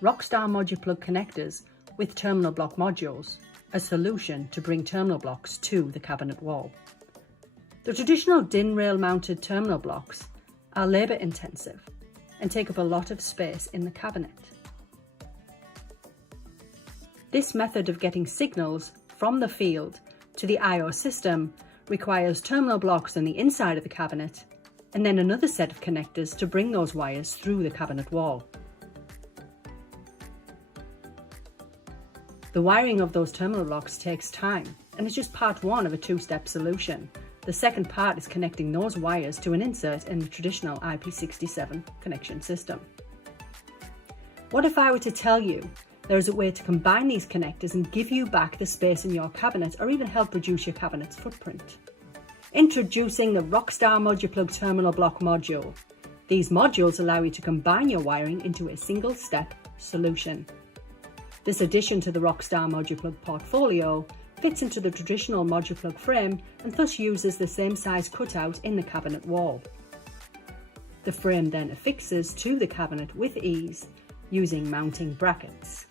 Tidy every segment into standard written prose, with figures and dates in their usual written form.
RockStar ModuPlug connectors with terminal block modules, a solution to bring terminal blocks to the cabinet wall. The traditional DIN rail mounted terminal blocks are labour intensive and take up a lot of space in the cabinet. This method of getting signals from the field to the I/O system requires terminal blocks on the inside of the cabinet and then another set of connectors to bring those wires through the cabinet wall. The wiring of those terminal blocks takes time and is just part one of a two-step solution. The second part is connecting those wires to an insert in the traditional IP67 connection system. What if I were to tell you there is a way to combine these connectors and give you back the space in your cabinet, or even help reduce your cabinet's footprint? Introducing the RockStar ModuPlug terminal block module. These modules allow you to combine your wiring into a single-step solution. This addition to the RockStar ModuPlug portfolio fits into the traditional ModuPlug frame and thus uses the same size cutout in the cabinet wall. The frame then affixes to the cabinet with ease using mounting brackets.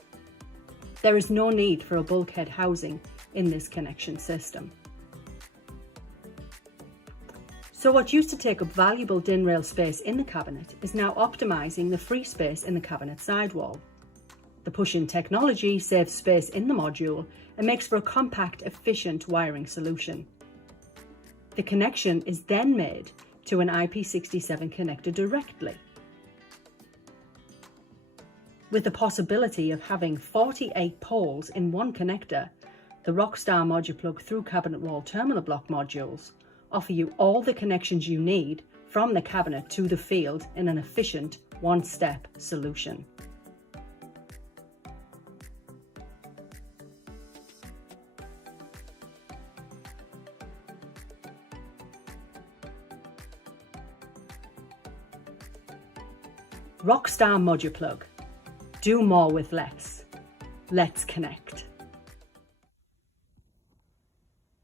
There is no need for a bulkhead housing in this connection system. So what used to take up valuable DIN rail space in the cabinet is now optimizing the free space in the cabinet sidewall. The push-in technology saves space in the module and makes for a compact, efficient wiring solution. The connection is then made to an IP67 connector directly. With the possibility of having 48 poles in one connector, the RockStar ModuPlug through cabinet wall terminal block modules offer you all the connections you need from the cabinet to the field in an efficient one-step solution. RockStar ModuPlug. Do more with less. Let's connect.